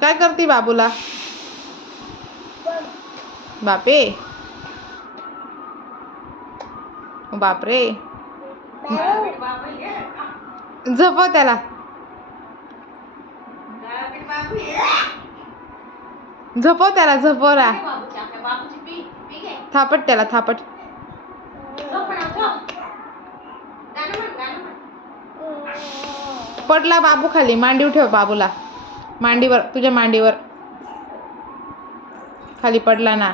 काय करती बाबूला? बापे, बापरे, झोपव त्याला, झोपव त्याला, झोपवला. थापट त्याला, थापट. पडला बाबू खाली. मांडीवर ठेव बाबूला, मांडीवर, तुझ्या मांडीवर. खाली पडला ना.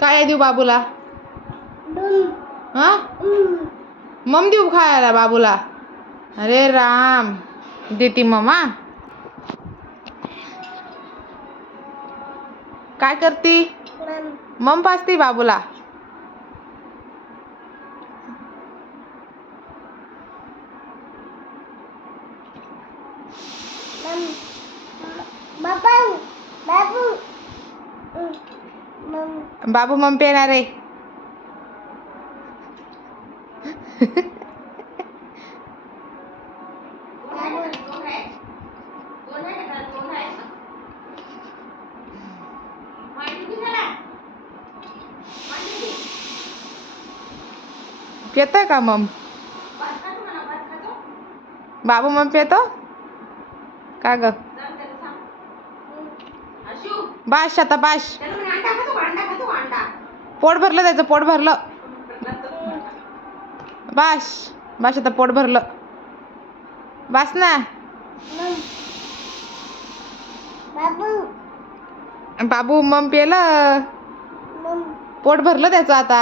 काय देऊ बाबूला? हा, मम देऊ खायला बाबूला? अरे राम, देती मम्मा. काय करती? मम पाजती बाबूला. बाबू मम पेणार आहे. पेतोय का मम? बाबू मम पेतो का ग? बाश आता, बाश. पोट भरलं त्याचं, पोट भरलं. बाश, बाश आता, पोट भरलं. बास ना. बाबू मम पेलं, पोट भरलं त्याचं आता.